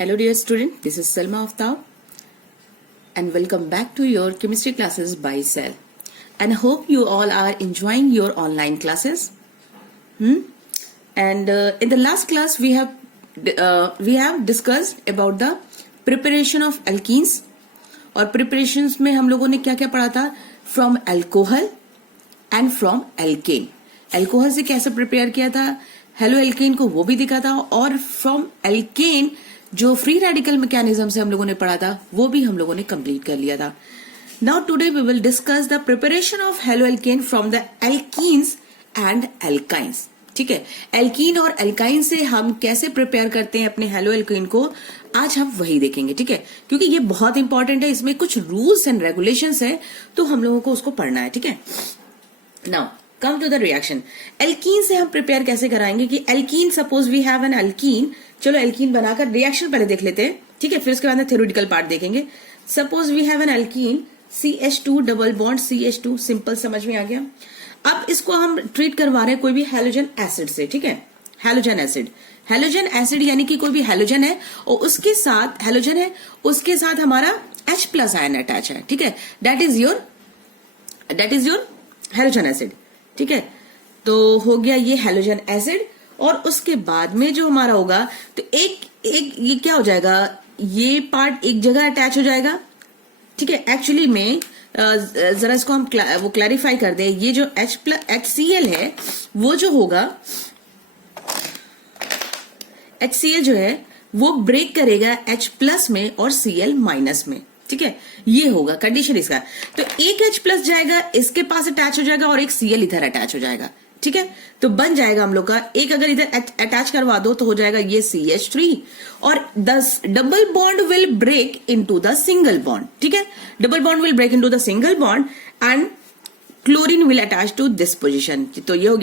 Hello dear student, this is Salma Aftab and welcome back to your chemistry classes by Cell. And hope you all are enjoying your online classes. And in the last class we have discussed about the preparation of alkenes. और preparations में हम लोगों ने क्या क्या पढ़ा था? From alcohol and from alkane. Alcohol से कैसे prepare किया था? हेलो एल्केन को वो भी दिखा था और फ्रॉम एल्केन जो फ्री रेडिकल मैकेनिज्म से हम लोगों ने पढ़ा था वो भी हम लोगों ने कंप्लीट कर लिया था. Now today we will discuss the preparation of haloalkane from the alkenes and alkynes. ठीक है, एल्कीन और एल्काइन से हम कैसे प्रिपेयर करते हैं अपने हेलो एल्केन को, आज हम वही देखेंगे. ठीक है, क्योंकि ये बहुत इंपॉर्टेंट है, इसमें कुछ रूल्स एंड रेगुलेशंस है तो हम लोगों को उसको पढ़ना है. ठीक है, now come to the reaction. Alkene से हम प्रिपेयर कैसे कराएंगे कि alkene, suppose we have an alkene. चलो एल्कीन बनाकर रिएक्शन पहले देख लेते हैं. ठीक है, फिर उसके बाद में थ्योरेटिकल पार्ट देखेंगे. Suppose we have an alkene CH2 double bond CH2. Simple, समझ में आ गया. अब इसको हम ट्रीट करवा रहे हैं कोई भी हैलोजन एसिड से. ठीक है, हैलोजन एसिड. हैलोजन एसिड यानी कि कोई भी हैलोजन है और उसके साथ हैलोजन है, उसके साथ हमारा H+ आयन अटैच है. ठीक है, that is your halogen acid. ठीक है, तो हो गया ये हैलोजन एसिड. और उसके बाद में जो हमारा होगा तो एक ये क्या हो जाएगा, ये पार्ट एक जगह अटैच हो जाएगा. ठीक है, एक्चुअली में जरा इसको हम वो क्लैरिफाई कर दें. ये जो HCl है वो जो होगा, HCl जो है वो ब्रेक करेगा H+ में और Cl- में. ठीक है, ये होगा कंडीशन इसका. तो एक H+ जाएगा, इसके पास अटैच हो जाएगा और एक Cl इधर अटैच हो जाएगा. ठीक है, तो बन जाएगा हम लोग का एक, अगर इधर अटैच करवा दो तो हो जाएगा ये CH3 और the double bond will break into the single bond. ठीक है, double bond will break into the single bond and chlorine will attach to this position. तो ये हो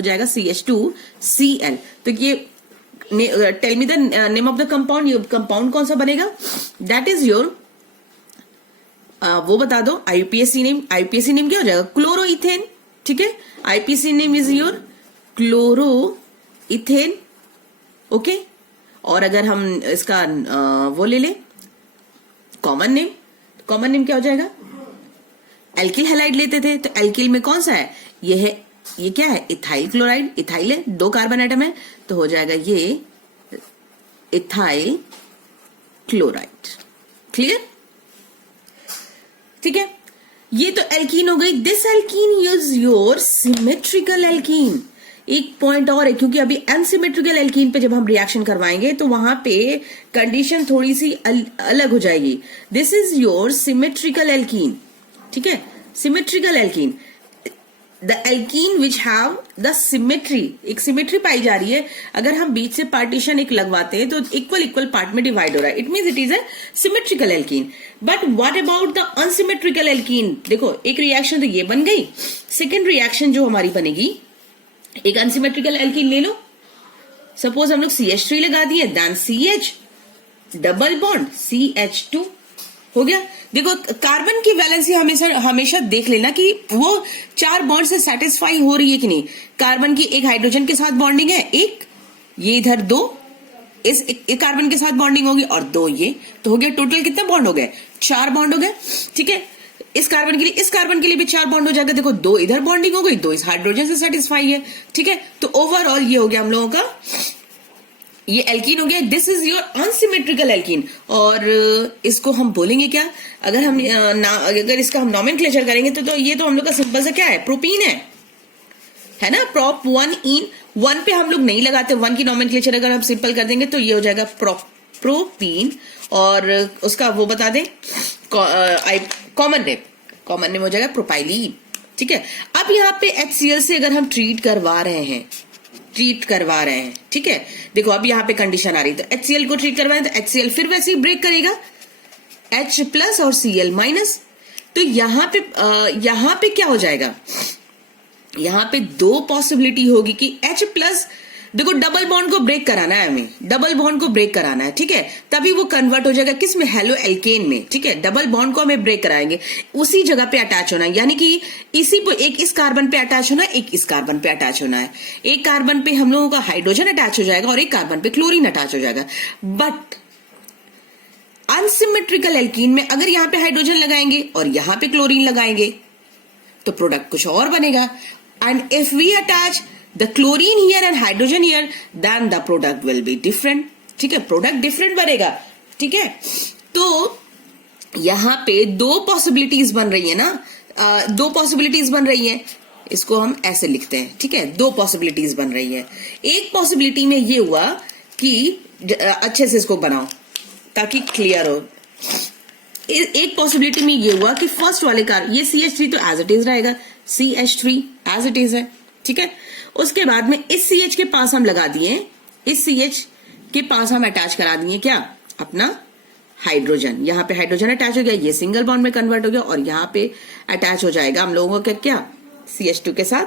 जाएगा CH2Cl. तो ये tell me the name of the compound. ये compound कौन सा बनेगा? दैट इज योर वो बता दो. आईपीएसी नेम क्या हो जाएगा? क्लोरोइथेन. ठीक है, IPC name is your chloroethane. Okay, और अगर हम इसका वो ले लें कॉमन नेम क्या हो जाएगा? एल्किल हैलाइड लेते थे तो एल्किल में कौन सा है? ये क्या है? Ethyl chloride. इथाइल है, 2 कार्बन एटम है तो हो जाएगा ये इथाइल क्लोराइड. क्लियर? ठीक है, ये तो एल्कीन हो गई. This alkene is your symmetrical alkene. एक पॉइंट और है, क्योंकि अभी अनसिमेट्रिकल एल्कीन पे जब हम रिएक्शन करवाएंगे तो वहां पे कंडीशन थोड़ी सी अलग हो जाएगी. This is your symmetrical alkene. ठीक है, symmetrical alkene, the alkene which have the symmetry. एक सिमेट्री पाई जा रही है. अगर हम बीच से पार्टीशन एक लगवाते हैं तो इक्वल पार्ट में डिवाइड हो रहा है. It means it is a symmetrical alkene. But what about the unsymmetrical alkene? देखो, एक रिएक्शन तो ये बन गई. सेकेंड रिएक्शन जो हमारी बनेगी, एक अनसिमेट्रिकल एल्कीन ले लो. सपोज हम लोग CH3 लगा दिए, then CH double bond CH2 हो गया. देखो, कार्बन की वैलेंसी हमेशा देख लेना कि वो 4 बॉन्ड से सेटिस्फाई हो रही है कि नहीं. कार्बन की एक हाइड्रोजन के साथ बॉन्डिंग है, एक ये इधर 2 इस एक कार्बन के साथ बॉन्डिंग होगी और 2 ये, तो हो गया टोटल कितने बॉन्ड हो गए? 4 बॉन्ड हो गए. ठीक है, इस कार्बन के लिए भी 4 बॉन्ड हो जाएगा. देखो, 2 इधर बॉन्डिंग हो गई, 2 इस हाइड्रोजन से सेटिस्फाई है. ठीक है, तो ओवरऑल ये हो गया हम लोगों का, ये एल्कीन हो गया. This is your unsymmetrical alkene. और इसको हम बोलेंगे क्या? अगर इसका हम नॉमेनक्लेचर करेंगे तो ये तो हम लोग का सिंपल सा क्या है? प्रोपीन है ना. प्रोप 1 पे हम लोग नहीं लगाते. 1 की नॉमेनक्लेचर अगर हम सिंपल कर देंगे तो ये हो जाएगा प्रोपीन. और उसका वो बता दें कॉमन नेम हो जाएगा प्रोपाइलीन. ठीक है, अब यहाँ पे HCl से अगर हम ट्रीट करवा रहे हैं. ठीक है, देखो अब यहाँ पे कंडीशन आ रही है, तो HCl को ट्रीट करवाएं तो HCl फिर वैसे ही ब्रेक करेगा H+ और Cl-. तो यहाँ पे क्या हो जाएगा? यहाँ पे 2 पॉसिबिलिटी होगी कि H+, देखो डबल बॉन्ड को ब्रेक कराना है हमें, डबल बॉन्ड को ब्रेक कराना है. ठीक है, तभी वो कन्वर्ट हो जाएगा किस में? हेलो एल्केन में. ठीक है, डबल बॉन्ड को हमें ब्रेक कराएंगे, उसी जगह पे अटैच होना है. यानी कि एक इस कार्बन पे अटैच होना है, एक इस कार्बन पे अटैच होना है. एक कार्बन पे हम लोगों का हाइड्रोजन अटैच हो जाएगा और एक कार्बन पे क्लोरीन अटैच हो जाएगा. बट अनसिमेट्रिकल एल्कीन में अगर यहां पे हाइड्रोजन लगाएंगे और यहां पे क्लोरीन लगाएंगे तो प्रोडक्ट कुछ और बनेगा. And if we attach the chlorine here and hydrogen here then the product will be different. ठीक है, प्रोडक्ट डिफरेंट बनेगा. ठीक है, तो यहां पे दो पॉसिबिलिटीज बन रही है ना, दो पॉसिबिलिटीज बन रही है. इसको हम ऐसे लिखते हैं. ठीक है, दो पॉसिबिलिटीज बन रही है. एक पॉसिबिलिटी में ये हुआ कि अच्छे से इसको बनाओ ताकि क्लियर हो. एक पॉसिबिलिटी में ये हुआ कि फर्स्ट वाले का ये CH3 तो एज इट इज रहेगा, CH3 एज इट इज है. ठीक है, उसके बाद में इस CH के पास हम लगा दिए, इस CH के पास हम अटैच करा दिए क्या, अपना हाइड्रोजन. यहां पे हाइड्रोजन अटैच हो गया, ये सिंगल बॉन्ड में कन्वर्ट हो गया और यहां पे अटैच हो जाएगा हम लोगों का क्या, CH2 के साथ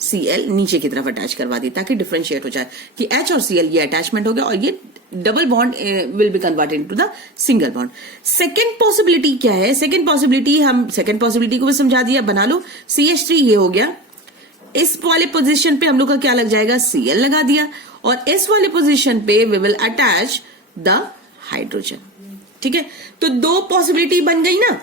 Cl नीचे की तरफ अटैच करवा दी ताकि डिफरेंशिएट हो जाए कि H और Cl ये अटैचमेंट हो गया और ये double bond will be converted into the single bond. Second possibility क्या है, सेकेंड पॉसिबिलिटी को भी समझा दिया, बना लो. CH3 ये हो गया, इस वाले पोजीशन पे हम लोग का क्या लग जाएगा, Cl लगा दिया और इस वाले पोजीशन पे we will attach the hydrogen. ठीक है, तो दो पॉसिबिलिटी बन गई ना,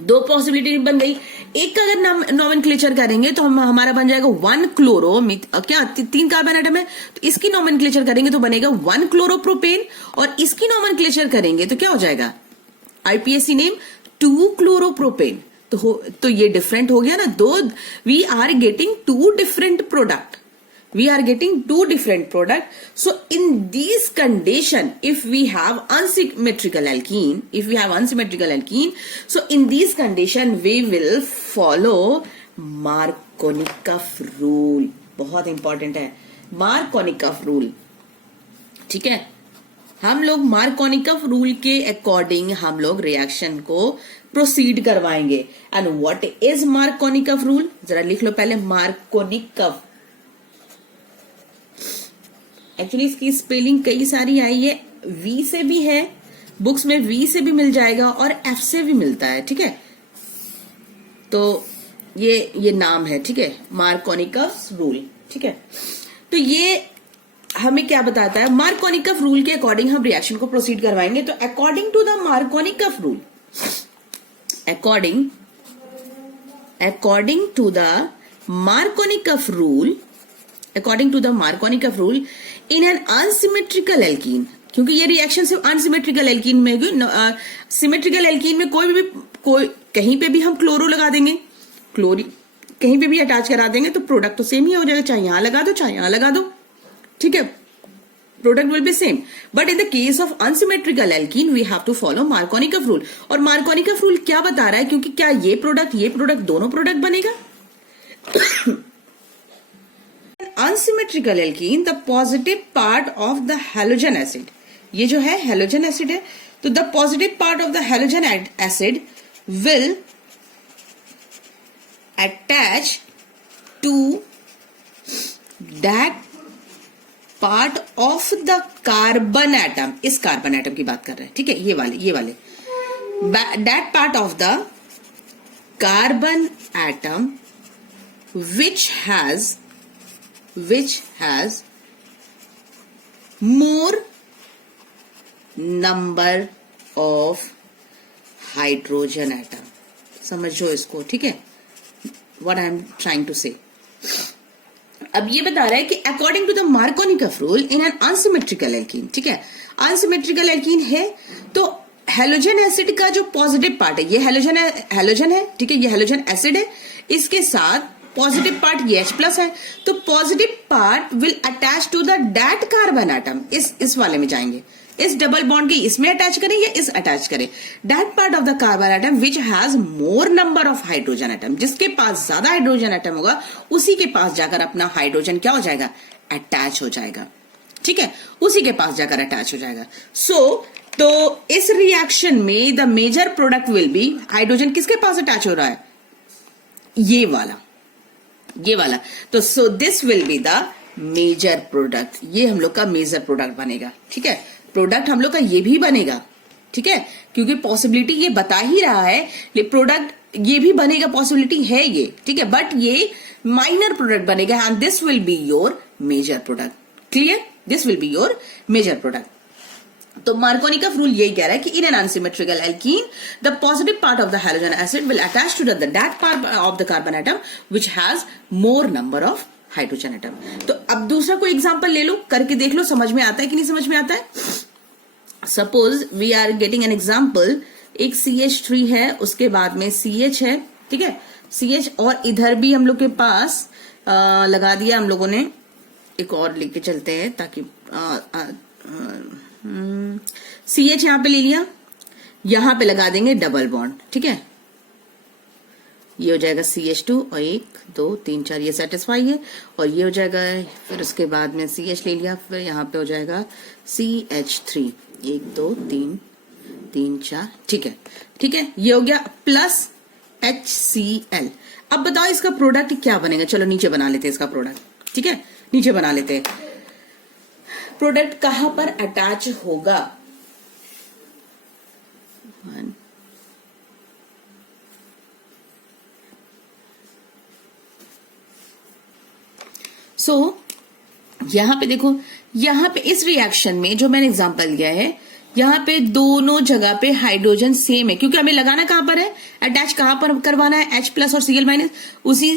दो पॉसिबिलिटी बन गई. एक का अगर नॉमेनक्लेचर करेंगे तो हमारा बन जाएगा 1 क्लोरो, क्या 3 कार्बन एटम है तो इसकी नॉमेनक्लेचर करेंगे तो बनेगा 1 क्लोरोप्रोपेन और इसकी नॉमेनक्लेचर करेंगे तो क्या हो जाएगा, IPAC नेम 2 क्लोरोप्रोपेन. तो ये डिफरेंट हो गया ना, दो we are getting two different product. We are getting two different products. So in these condition, if we have unsymmetrical alkene, so in these condition we will follow Markovnikov rule. बहुत important है Markovnikov rule. ठीक है, हम लोग Markovnikov rule के according हम लोग reaction को प्रोसीड करवाएंगे. And what is Markovnikov rule, जरा लिख लो पहले. Markovnikov, एक्चुअली इसकी स्पेलिंग कई सारी आई है, V से भी है, बुक्स में V से भी मिल जाएगा और F से भी मिलता है. ठीक है, तो ये नाम है. ठीक है, Markovnikov रूल. ठीक है, तो ये हमें क्या बताता है, Markovnikov रूल के अकॉर्डिंग हम रिएक्शन को प्रोसीड करवाएंगे. तो according to the Markovnikov rule, according to the Markovnikov rule, according to the Markovnikov rule in an unsymmetrical alkene, क्योंकि ये रिएक्शन सिर्फ अनसिमेट्रिकल एल्कीन में होगी. सिमेट्रिकल एल्कीन में कोई कहीं पे भी हम क्लोरो लगा देंगे, क्लोरीन कहीं पे भी अटैच करा देंगे तो प्रोडक्ट तो सेम ही हो जाएगा, चाहे यहां लगा दो चाहे यहां लगा दो. ठीक है, product will be same. But in the case of unsymmetrical alkene we have to follow Markovnikov rule. और Markovnikov रूल क्या बता रहा है, क्योंकि क्या ये प्रोडक्ट दोनों प्रोडक्ट बनेगा. Unsymmetrical alkene, the positive part of the halogen acid, ये जो है हैलोजन एसिड है, तो the positive part of the halogen acid will attach to that part of the carbon atom. इस कार्बन एटम की बात कर रहे हैं. ठीक है, ये वाले that part of the carbon atom which has more number of hydrogen atom. समझो इसको. ठीक है, what I am trying to say. अब ये बता रहा है कि according to the Markovnikov rule in an unsymmetrical alkene. ठीक है, अनसिमेट्रिकल एल्कीन है तो हेलोजन एसिड का जो पॉजिटिव पार्ट है, ये हेलोजन है. ठीक है, ये हेलोजन एसिड है, इसके साथ पॉजिटिव पार्ट ये H+ है, तो positive part will attach to the that carbon atom. इस वाले में जाएंगे, इस डबल बॉन्ड के इसमें अटैच करें या इस अटैच करें. That part of the carbon atom which has more number of hydrogen atom, जिसके पास ज्यादा हाइड्रोजन एटम होगा उसी के पास जाकर अपना हाइड्रोजन क्या हो जाएगा, अटैच हो जाएगा. ठीक है, उसी के पास जाकर अटैच हो जाएगा. तो इस रिएक्शन में the major product will be, hydrogen किसके पास अटैच हो रहा है, ये वाला. तो so this will be the major product, ये हम लोग का मेजर प्रोडक्ट बनेगा. ठीक है, प्रोडक्ट हम लोग का ये भी बनेगा. ठीक है, क्योंकि पॉसिबिलिटी ये बता ही रहा है, प्रोडक्ट ये भी बनेगा, पॉसिबिलिटी है ये. ठीक है, बट ये माइनर प्रोडक्ट बनेगा and this will be your major product. Clear, this will be your major product. तो मार्कोनिकॉफ रूल यही कह रहा है कि in an unsymmetrical alkene the positive part of the halogen acid will attach to that part of the carbon atom which has more number of hydrogen atom. तो अब दूसरा कोई एग्जांपल ले लो, करके देख लो समझ में आता है कि नहीं समझ में आता है। Suppose we are getting an example, एक CH3 है, उसके बाद में CH है, ठीक है, CH, और इधर भी हम लोग के पास लगा दिया हम लोगों ने, एक और लेके चलते हैं ताकि CH यहां पे ले लिया, यहां पे लगा देंगे डबल बॉन्ड, ठीक है, ये हो जाएगा CH2 और 1 2 3 4 ये सेटिस्फाई है, और ये हो जाएगा, फिर उसके बाद में CH ले लिया, फिर यहाँ पे हो जाएगा CH3 1 2 3 3 4, ठीक है, ठीक है, ये हो गया प्लस HCl। अब बताओ इसका प्रोडक्ट क्या बनेगा, चलो नीचे बना लेते हैं इसका प्रोडक्ट, ठीक है, नीचे बना लेते हैं। प्रोडक्ट कहां पर अटैच होगा, यहां पे देखो, यहां पे इस रिएक्शन में जो मैंने एग्जांपल लिया है, यहां पे दोनों जगह पे हाइड्रोजन सेम है, क्योंकि हमें लगाना कहां पर है, अटैच कहां पर करवाना है, H+ और Cl- उसी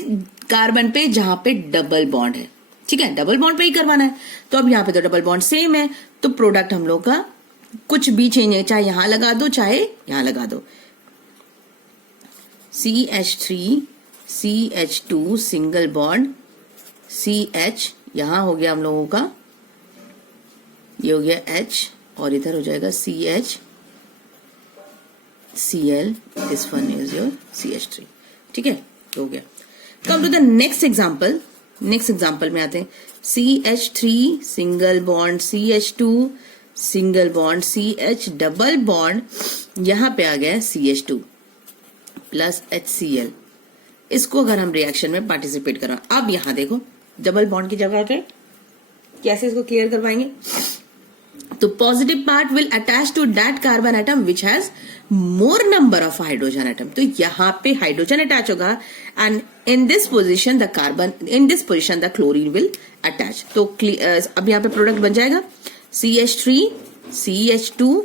कार्बन पे जहां पे डबल बॉन्ड है, ठीक है, डबल बॉन्ड पे ही करवाना है। तो अब यहां पे तो डबल बॉन्ड सेम है, तो प्रोडक्ट हम लोग का कुछ भी चेंज है, चाहे यहां लगा दो चाहे यहां लगा दो, CH3 CH2 single bond CH, यहां हो गया हम लोगों का, ये हो गया H, और इधर हो जाएगा CH Cl, this one is your CH3, ठीक है, हो गया। Come to the next example, next example में आते हैं, CH3 single bond CH2 single bond CH double bond, यहां पे आ गया CH2 प्लस HCl। इसको अगर हम रिएक्शन में पार्टिसिपेट करवाएं, अब यहां देखो डबल बॉन्ड की जगह पे कैसे इसको क्लियर करवाएंगे, तो positive part will attach to that carbon atom which has more number of hydrogen atom, तो यहां पे हाइड्रोजन अटैच होगा, and in this position the carbon, in this position the chlorine will attach. तो अब यहां पे प्रोडक्ट बन जाएगा CH3 CH2,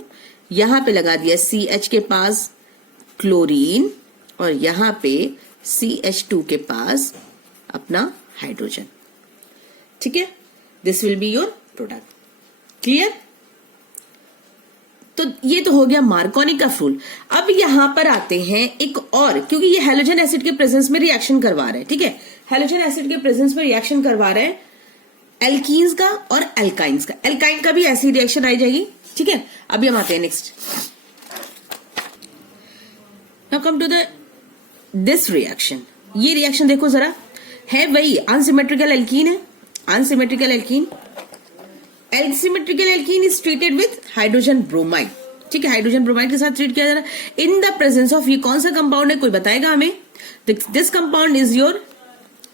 यहां पे लगा दिया CH के पास क्लोरीन, और यहां पे CH2 के पास अपना हाइड्रोजन, ठीक है, this will be your product, clear. तो ये तो हो गया मार्कोनिकॉफ रूल। अब यहां पर आते हैं एक और, क्योंकि ये हैलोजन एसिड के प्रेजेंस में रिएक्शन करवा रहे हैं, ठीक है, हैलोजन एसिड के प्रेजेंस में रिएक्शन करवा रहे हैं एल्कीन्स का और एल्काइंस का, एल्काइन का भी ऐसी रिएक्शन आई जाएगी, ठीक है। अभी हम आते हैं next, now come to the this reaction. ये रिएक्शन देखो जरा, है वही अनसिमेट्रिकल एल्कीन है, unsymmetrical alkene, unsymmetrical alkene is treated with hydrogen bromide, ठीक है, हाइड्रोजन ब्रोमाइड के साथ ट्रीट किया जा रहा है इन द प्रेजेंस ऑफ, ये कौन सा कंपाउंड है कोई बताएगा हमें, this compound is your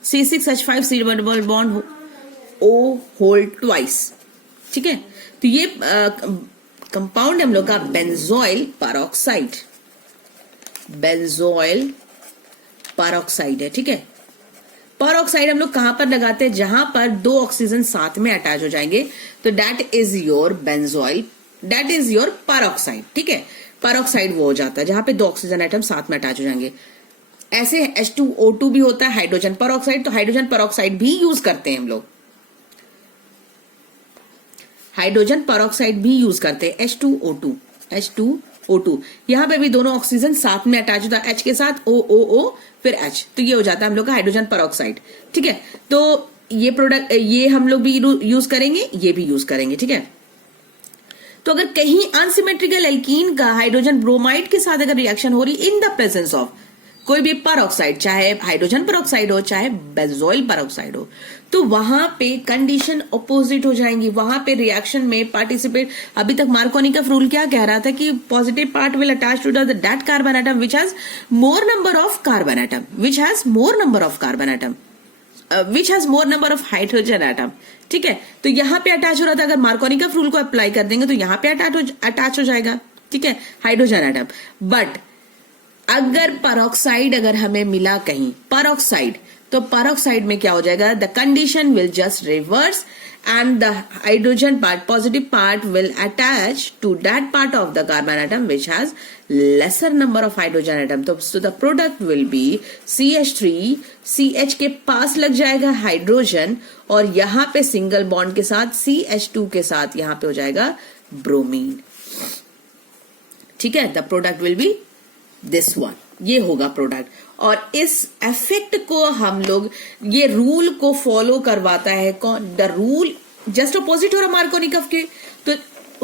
C6H5 double bond O whole twice, ठीक है। तो ये कंपाउंड हम लोग का बेंजोइल पैरोक्साइड, बेंजोइल पैरोक्साइड है, ठीक है। पैरोक्साइड हम लोग कहां पर लगाते हैं, जहां पर 2 ऑक्सीजन साथ में अटैच हो जाएंगे, तो that is your benzoyl, that is your peroxide, ठीक है। पैरोक्साइड वो हो जाता है जहां पे 2 ऑक्सीजन एटम साथ में अटैच हो जाएंगे। ऐसे H2O2 भी होता है हाइड्रोजन पैरोक्साइड, तो हाइड्रोजन पैरोक्साइड भी यूज करते हैं हम लोग, हाइड्रोजन पैरोक्साइड भी यूज करते हैं, H2O2 यहां पे भी दोनों ऑक्सीजन साथ में अटैच होता है, H के साथ OO फिर H, तो ये हो जाता है हम लोग का हाइड्रोजन पैरोक्साइड, ठीक है। तो ये प्रोडक्ट ये हम लोग भी यूज करेंगे, ये भी यूज करेंगे, ठीक है। तो अगर कहीं अनसिमेट्रिकल एल्कीन का हाइड्रोजन ब्रोमाइड के साथ अगर रिएक्शन हो रही इन द प्रेजेंस ऑफ कोई भी पैरोक्साइड, चाहे हाइड्रोजन पैरोक्साइड हो चाहे बेंजोइल पैरोक्साइड हो, तो वहां पे कंडीशन अपोजिट हो जाएंगी, वहां पे रिएक्शन में पार्टिसिपेट, अभी तक मार्कोनिकॉफ रूल क्या कह रहा था कि positive part will attach to that carbon atom which has more number of carbon atom, which has more number of carbon atom, which has more number of hydrogen atom, ठीक है। तो यहां पे अटैच हो रहा था, अगर मार्कोनिकॉफ रूल को अप्लाई कर देंगे तो यहां पे अटैच हो जाएगा, ठीक है, हाइड्रोजन एटम। बट अगर पैरोक्साइड अगर हमें मिला कहीं पैरोक्साइड, तो तो peroxide में क्या हो जाएगा, the condition will just reverse and the hydrogen part, positive part will attach to that part of the carbon atom which has lesser number of hydrogen atom. So the product will be CH3, CH के पास लग जाएगा hydrogen और यहाँ पे single bond के साथ CH2 के साथ यहाँ पे हो जाएगा ब्रोमीन. ठीक है, the product will B this one, ये होगा प्रोडक्ट. और इस इफेक्ट को हम लोग, ये रूल को फॉलो करवाता है कौन, द रूल जस्ट अपोजिट हो रहा मार्कोनिकफ के, तो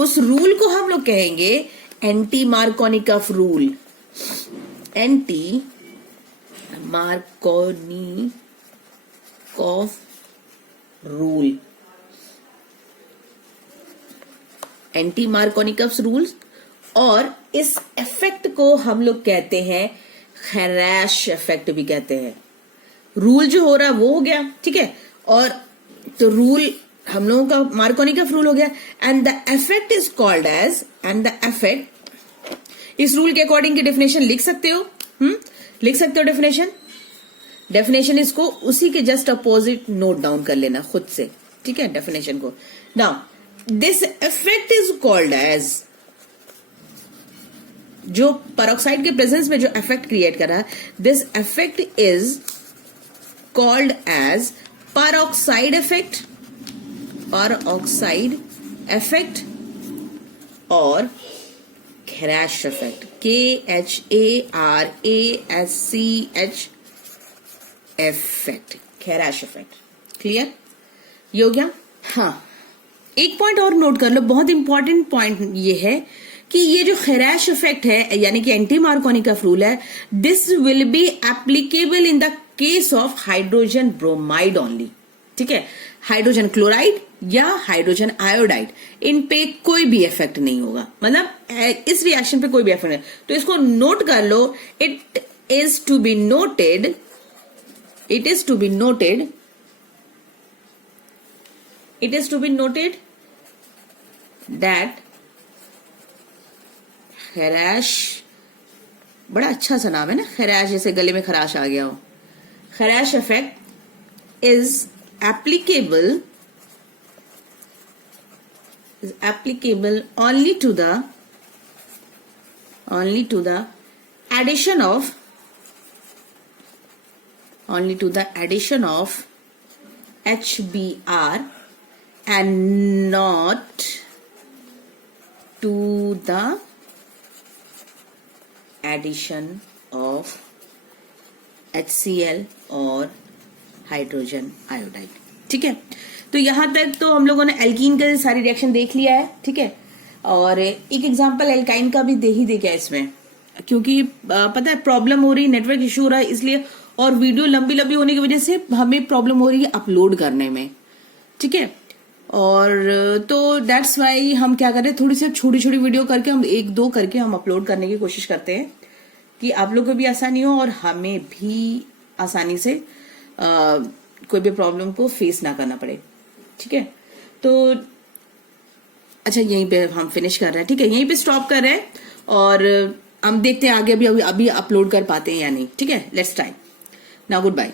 उस रूल को हम लोग कहेंगे anti Markovnikov rule. Anti Markovnikov rule, anti Markovnikov rules. और इस इफेक्ट को हम लोग कहते हैं खैराश इफेक्ट भी कहते हैं. रूल जो हो रहा है वो हो गया, ठीक है, और तो रूल हम लोगों का मार्कोनिकफ रूल हो गया. And the effect is called as, and the effect, इस रूल के अकॉर्डिंग की डेफिनेशन लिख सकते हो, लिख सकते हो डेफिनेशन इसको उसी के जस्ट अपोजिट नोट डाउन कर लेना खुद से, ठीक है, डेफिनेशन को. Now this effect is called as, जो पेरोक्साइड के प्रेजेंस में जो इफेक्ट क्रिएट कर रहा है, this effect is called as peroxide effect, peroxide effect और Kharasch effect, KHARASCH effect, Kharasch effect. Clear, ये हो गया. हाँ, एक पॉइंट और नोट कर लो, बहुत इंपॉर्टेंट पॉइंट ये है कि ये जो खैराश इफेक्ट है यानी कि एंटी मार्कोनिकफ रूल है, this will be applicable in the case of hydrogen bromide only. ठीक है, हाइड्रोजन क्लोराइड या हाइड्रोजन आयोडाइड, इन पे कोई भी इफेक्ट नहीं होगा, मतलब इस रिएक्शन पे कोई भी इफेक्ट नहीं. तो इसको नोट कर लो. It is to be noted, it is to be noted that Kharasch, बड़ा अच्छा सा नाम है ना, खैराश, जैसे गले में खराश आ गया हो. Kharasch effect is applicable only to the addition of HBr and not to the addition of HCl और हाइड्रोजन आयोडाइड. ठीक है, तो यहां तक तो हम लोगों ने एल्कीन का सारी रिएक्शन देख लिया है. ठीक है, और एक एग्जांपल एल्काइन का भी दे ही दे क्या इसमें, क्योंकि पता है प्रॉब्लम हो रही, नेटवर्क इशू हो रहा है इसलिए, और वीडियो लंबी लंबी होने की वजह से हमें प्रॉब्लम हो रही है अपलोड करने में. ठीक है, और तो दैट्स वाई हम क्या कर रहे हैं, थोड़ी सी छोटी छोटी वीडियो करके हम एक दो करके हम अपलोड करने की कोशिश करते हैं कि आप लोग को भी आसानी हो और हमें भी आसानी से कोई भी प्रॉब्लम को फेस ना करना पड़े. ठीक है, तो अच्छा यहीं पे हम फिनिश कर रहे हैं. ठीक है, यहीं पे स्टॉप कर रहे हैं और हम देखते हैं आगे अभी अपलोड कर पाते हैं या नहीं. ठीक है, let's try. Now good bye.